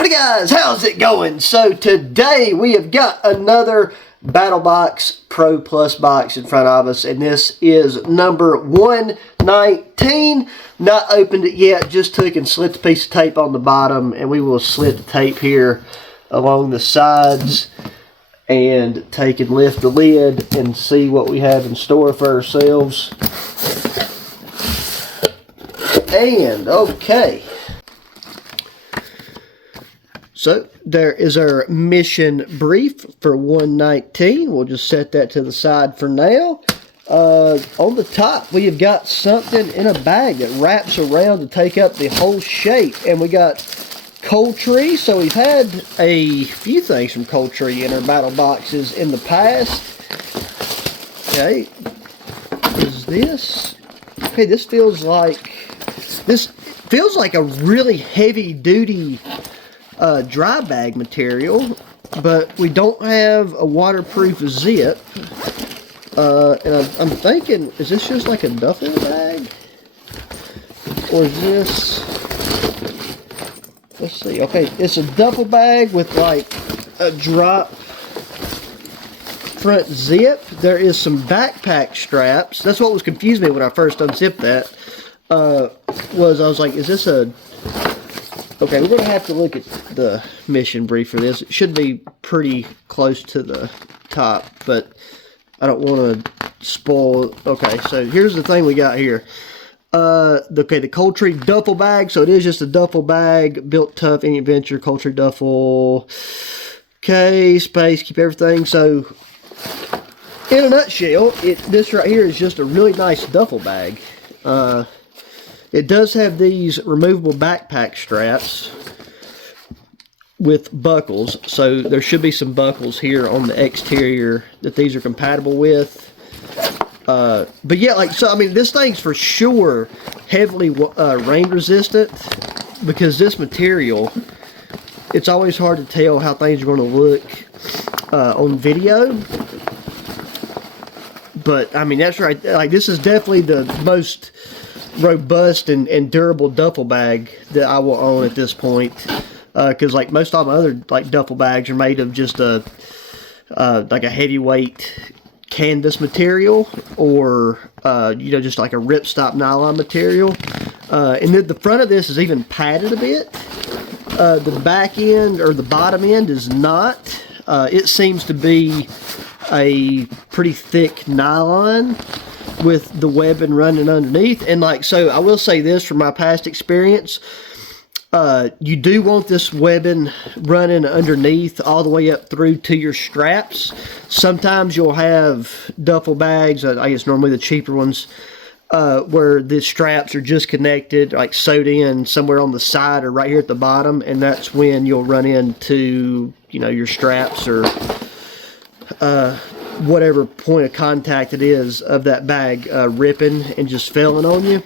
Howdy guys, how's it going? So today we have got another Battle Box Pro Plus box in front of us, and this is number 119. Not opened it yet, just took and slit the piece of tape on the bottom, and we will slit the tape here along the sides and take and lift the lid and see what we have in store for ourselves. And okay, so there is our mission brief for 119. We'll just set that to the side for now. On the top, we have got something in a bag that wraps around to take up the whole shape. And we got Coldtree. So we've had a few things from Coldtree in our battle boxes in the past. Okay, is this? Okay, this feels like a really heavy duty dry bag material, but we don't have a waterproof zip. And I'm thinking, is this just like a duffel bag? Or is this, let's see, okay, it's a duffel bag with like a drop front zip. There is some backpack straps. That's what was confusing me when I first unzipped that. I was like, is this a... Okay, we're going to have to look at the mission brief for this. It should be pretty close to the top, but I don't want to spoil. Okay, so here's the thing we got here. The Coldtree duffel bag. So it is just a duffel bag, built tough, any adventure, Coldtree duffel. Okay, space, keep everything. So in a nutshell, this right here is just a really nice duffel bag. It does have these removable backpack straps with buckles, so there should be some buckles here on the exterior that these are compatible with. But yeah, like, so I mean, this thing's for sure heavily rain resistant, because this material, it's always hard to tell how things are going to look on video. But I mean, that's right. Like, this is definitely the most robust and durable duffel bag that I will own at this point, because like most of my other like duffel bags are made of just a like a heavyweight canvas material, or you know, just like a ripstop nylon material. And then the front of this is even padded a bit. The back end, or the bottom end, is not. It seems to be a pretty thick nylon with the webbing running underneath. And like, so I will say this from my past experience, you do want this webbing running underneath all the way up through to your straps. Sometimes you'll have duffel bags, I guess normally the cheaper ones, where the straps are just connected, like sewed in somewhere on the side or right here at the bottom, and that's when you'll run into, you know, your straps or whatever point of contact it is of that bag ripping and just failing on you.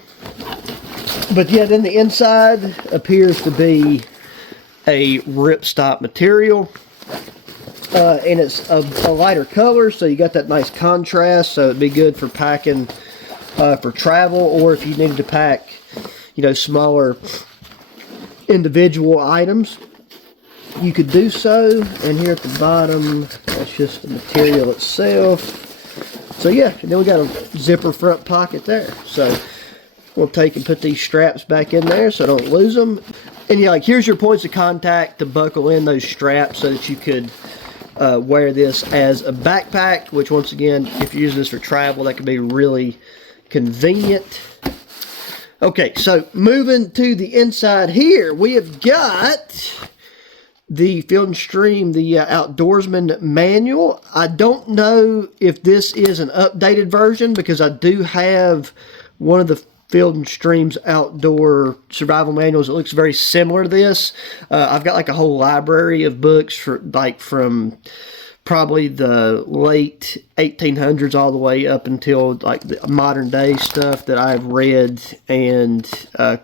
But yeah, then the inside appears to be a ripstop material, and it's a lighter color, so you got that nice contrast, so it'd be good for packing for travel, or if you needed to pack, you know, smaller individual items, you could do so. And here at the bottom, that's just the material itself. So yeah, and then we got a zipper front pocket there. So we'll take and put these straps back in there so I don't lose them. And yeah, like, here's your points of contact to buckle in those straps so that you could wear this as a backpack, which once again, if you're using this for travel, that could be really convenient. Okay, so moving to the inside here, we have got the Field & Stream, the Outdoorsman Manual. I don't know if this is an updated version, because I do have one of the Field & Stream's outdoor survival manuals. It looks very similar to this. I've got like a whole library of books for like from probably the late 1800s all the way up until like the modern day stuff that I've read and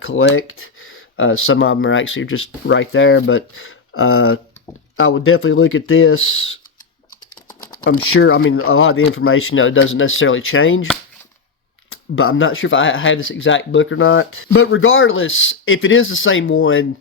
collect. Some of them are actually just right there, but I would definitely look at this. I'm sure, I mean, a lot of the information, you know, it doesn't necessarily change, but I'm not sure if I have this exact book or not. But regardless, if it is the same one,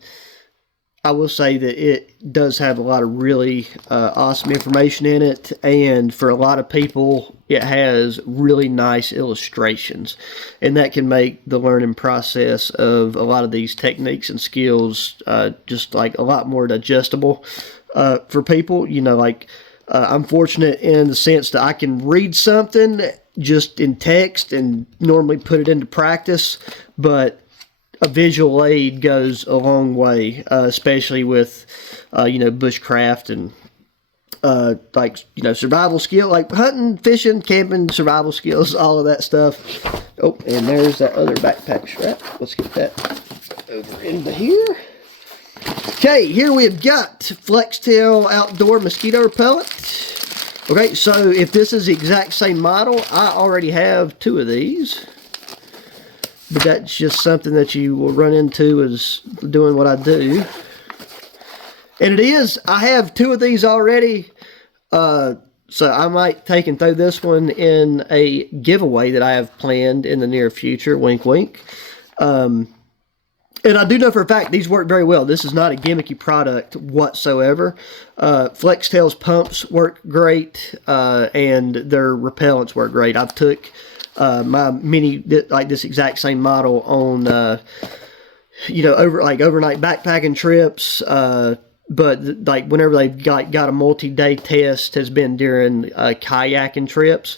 I will say that it does have a lot of really awesome information in it, and for a lot of people, it has really nice illustrations, and that can make the learning process of a lot of these techniques and skills just like a lot more digestible for people. You know, like I'm fortunate in the sense that I can read something just in text and normally put it into practice, but a visual aid goes a long way, especially with, bushcraft and, survival skill, like hunting, fishing, camping, survival skills, all of that stuff. Oh, and there's that other backpack strap. Let's get that over into here. Okay, here we've got Flextail Outdoor Mosquito Repellent. Okay, so if this is the exact same model, I already have 2 of these. But that's just something that you will run into as doing what I do. And it is, I have 2 of these already. So I might take and throw this one in a giveaway that I have planned in the near future. Wink, wink. And I do know for a fact these work very well. This is not a gimmicky product whatsoever. Flextail's pumps work great, and their repellents work great. I've took my mini, like this exact same model on, overnight backpacking trips. But like whenever they've got a multi-day test has been during kayaking trips.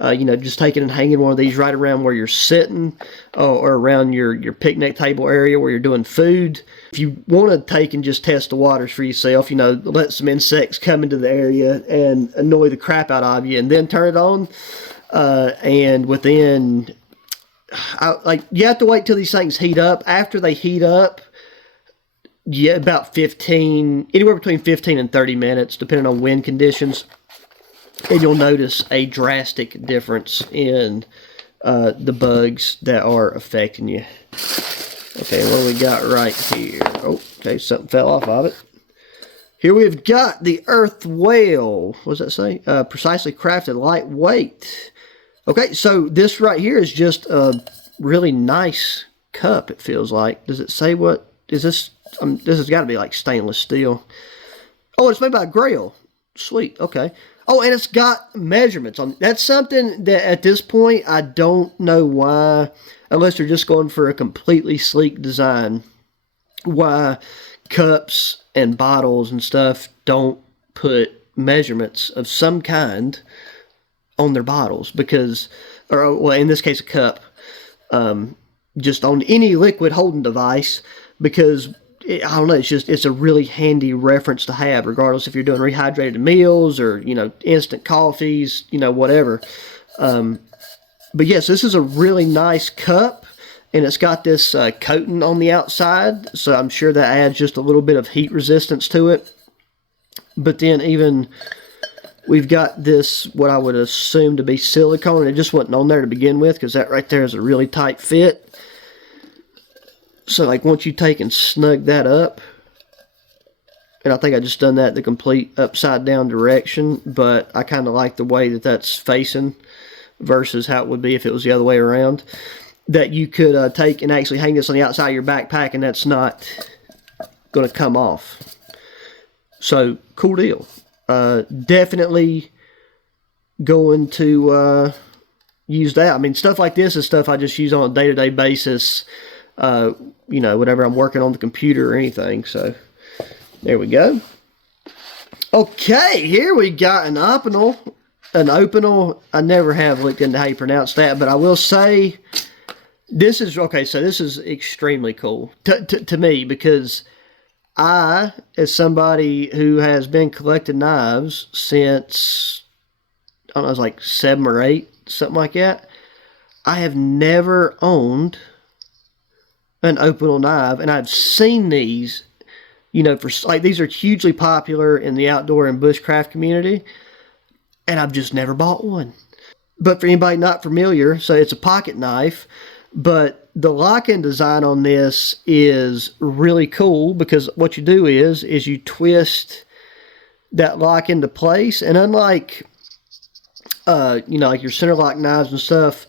Just taking and hanging one of these right around where you're sitting or around your picnic table area where you're doing food. If you want to take and just test the waters for yourself, let some insects come into the area and annoy the crap out of you and then turn it on. And within, you have to wait till these things heat up. After they heat up, about anywhere between 15 and 30 minutes, depending on wind conditions. And you'll notice a drastic difference in the bugs that are affecting you. Okay, what do we got right here? Oh, okay, something fell off of it. Here we've got the Earth Whale. What does that say? Precisely crafted lightweight. Okay, so this right here is just a really nice cup, it feels like. Does it say what? Is this? This has got to be like stainless steel. Oh, it's made by Grail. Sweet, okay. Oh, and it's got measurements on. That's something that at this point I don't know why, unless they're just going for a completely sleek design, why cups and bottles and stuff don't put measurements of some kind on their bottles, because, or well, in this case a cup, just on any liquid holding device, because I don't know, it's a really handy reference to have, regardless if you're doing rehydrated meals or, instant coffees, whatever. But yes, this is a really nice cup, and it's got this coating on the outside, so I'm sure that adds just a little bit of heat resistance to it. But then even, we've got this, what I would assume to be silicone, and it just wasn't on there to begin with, because that right there is a really tight fit. So, like, once you take and snug that up, and I think I just done that the complete upside down direction, but I kind of like the way that that's facing versus how it would be if it was the other way around, that you could take and actually hang this on the outside of your backpack, and that's not going to come off. So, cool deal. Definitely going to use that. I mean, stuff like this is stuff I just use on a day-to-day basis, whenever I'm working on the computer or anything. So there we go. Okay, here we got an Opal. An Openal. I never have looked into how you pronounce that, but I will say this is okay. So this is extremely cool to me, because I, as somebody who has been collecting knives since, I don't know, it was like 7 or 8, something like that, I have never owned an Opal knife, and I've seen these, these are hugely popular in the outdoor and bushcraft community, and I've just never bought one. But for anybody not familiar, so it's a pocket knife, but the lock-in design on this is really cool, because what you do is you twist that lock into place, and unlike, like your center lock knives and stuff,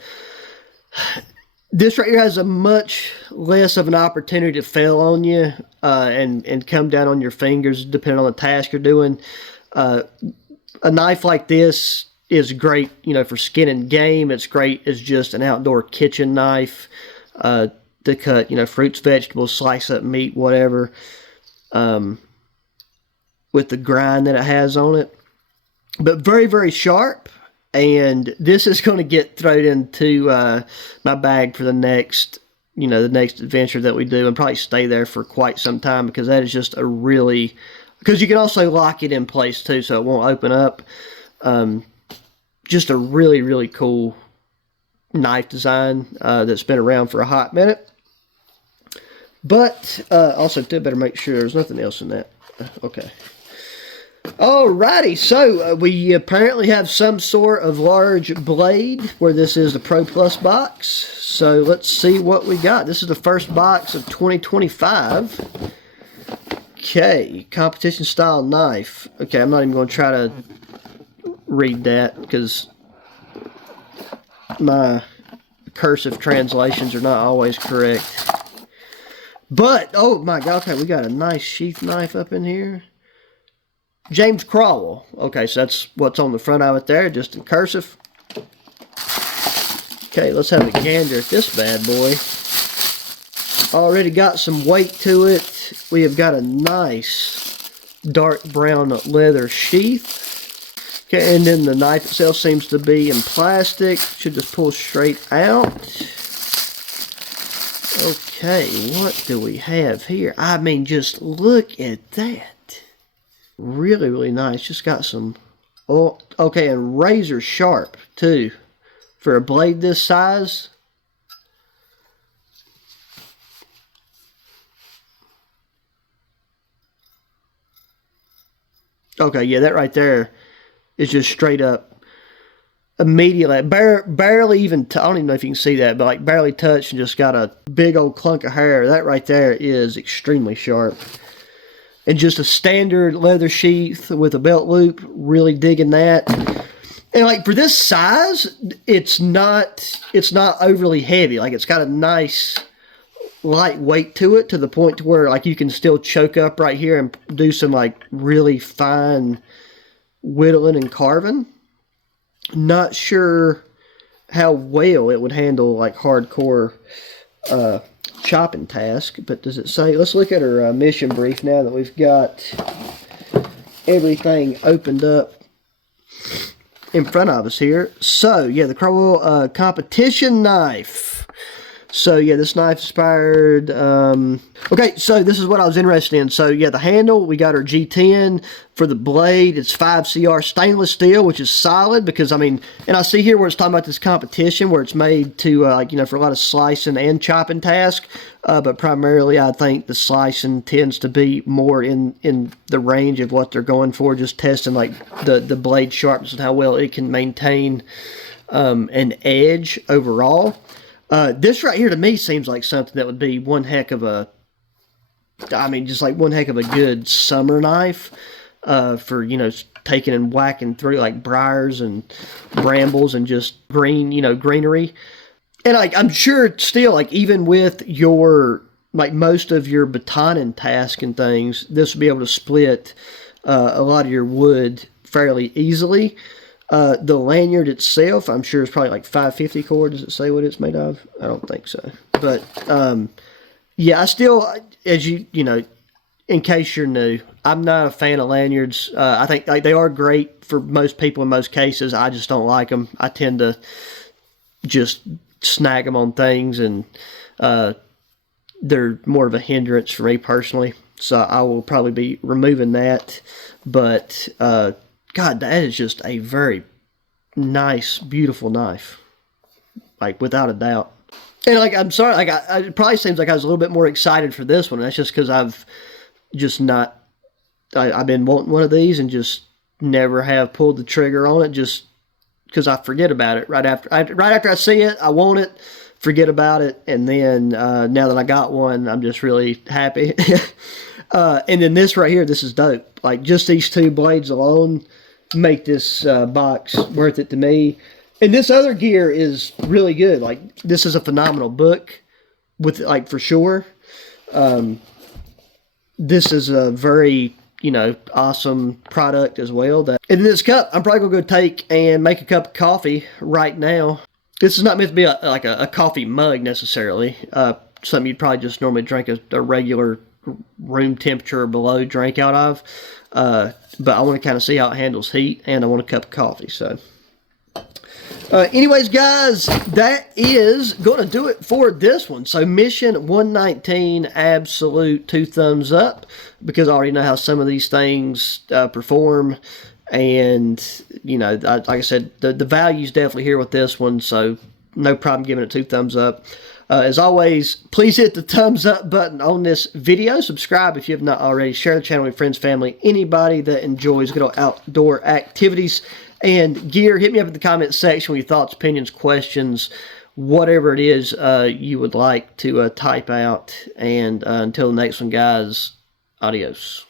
This right here has a much less of an opportunity to fail on you and come down on your fingers depending on the task you're doing. A knife like this is great, you know, for skinning game. It's great as just an outdoor kitchen knife to cut, you know, fruits, vegetables, slice up meat, whatever, with the grind that it has on it. But very, very sharp. And this is going to get thrown into my bag for the next, you know, the next adventure that we do, and probably stay there for quite some time, because that is just a really, because you can also lock it in place too, so it won't open up. Just a really, really cool knife design that's been around for a hot minute. But also, did better make sure there's nothing else in that. Okay. Alrighty, so we apparently have some sort of large blade where this is the Pro Plus box. So let's see what we got. This is the first box of 2025. Okay, competition style knife. Okay, I'm not even going to try to read that because my cursive translations are not always correct. But, oh my God, okay, we got a nice sheath knife up in here. James Crowell. Okay, so that's what's on the front of it there, just in cursive. Okay, let's have a gander at this bad boy. Already got some weight to it. We have got a nice dark brown leather sheath. Okay, and then the knife itself seems to be in plastic. Should just pull straight out. Okay, what do we have here? I mean, just look at that. Really, really nice. Just got some, oh, okay, and razor sharp too for a blade this size. Okay, yeah, that right there is just straight up immediately, barely even, I don't even know if you can see that, but like barely touched and just got a big old clunk of hair. That right there is extremely sharp. And just a standard leather sheath with a belt loop, really digging that. And like for this size, it's not overly heavy. Like it's got a nice light weight to it, to the point to where like you can still choke up right here and do some like really fine whittling and carving. Not sure how well it would handle like hardcore chopping task, but does it say? Let's look at our mission brief now that we've got everything opened up in front of us here. So yeah, the Crowell competition knife. So yeah, this knife inspired. Okay, so this is what I was interested in. So yeah, the handle, we got our G10. For the blade, it's 5CR stainless steel, which is solid, because I mean, and I see here where it's talking about this competition where it's made to like, you know, for a lot of slicing and chopping tasks, but primarily I think the slicing tends to be more in the range of what they're going for, just testing like the blade sharpness and how well it can maintain an edge overall. This right here to me seems like something that would be one heck of a, I mean, just like one heck of a good summer knife for, you know, taking and whacking through like briars and brambles and just green, you know, greenery. And like, I'm sure still, like, even with your, like, most of your batoning task and things, this will be able to split a lot of your wood fairly easily. The lanyard itself, I'm sure, is probably like 550 cord. Does it say what it's made of? I don't think so. But, yeah, I still, as you know, in case you're new, I'm not a fan of lanyards. I think like, they are great for most people in most cases. I just don't like them. I tend to just snag them on things, and they're more of a hindrance for me personally. So I will probably be removing that. But, God, that is just a very nice, beautiful knife. Like, without a doubt. And, like, I'm sorry, like, it probably seems like I was a little bit more excited for this one. That's just because I've just not, I've been wanting one of these and just never have pulled the trigger on it, just because I forget about it right after I see it. I want it, forget about it, and then now that I got one, I'm just really happy. And then this right here, this is dope. Like, just these two blades alone make this box worth it to me. And this other gear is really good. Like, this is a phenomenal book, with, like, for sure. This is a very, you know, awesome product as well. And in this cup, I'm probably going to go take and make a cup of coffee right now. This is not meant to be like a coffee mug necessarily. Something you'd probably just normally drink a regular room temperature or below drink out of. But I want to kind of see how it handles heat, and I want a cup of coffee. So anyways, guys, that is going to do it for this one. So mission 119, absolute 2 thumbs up, because I already know how some of these things perform. And, you know, like I said, the value's definitely here with this one, so no problem giving it 2 thumbs up. As always, please hit the thumbs up button on this video. Subscribe if you have not already. Share the channel with friends, family, anybody that enjoys good old outdoor activities and gear. Hit me up in the comment section with your thoughts, opinions, questions, whatever it is you would like to type out. And until the next one, guys, adios.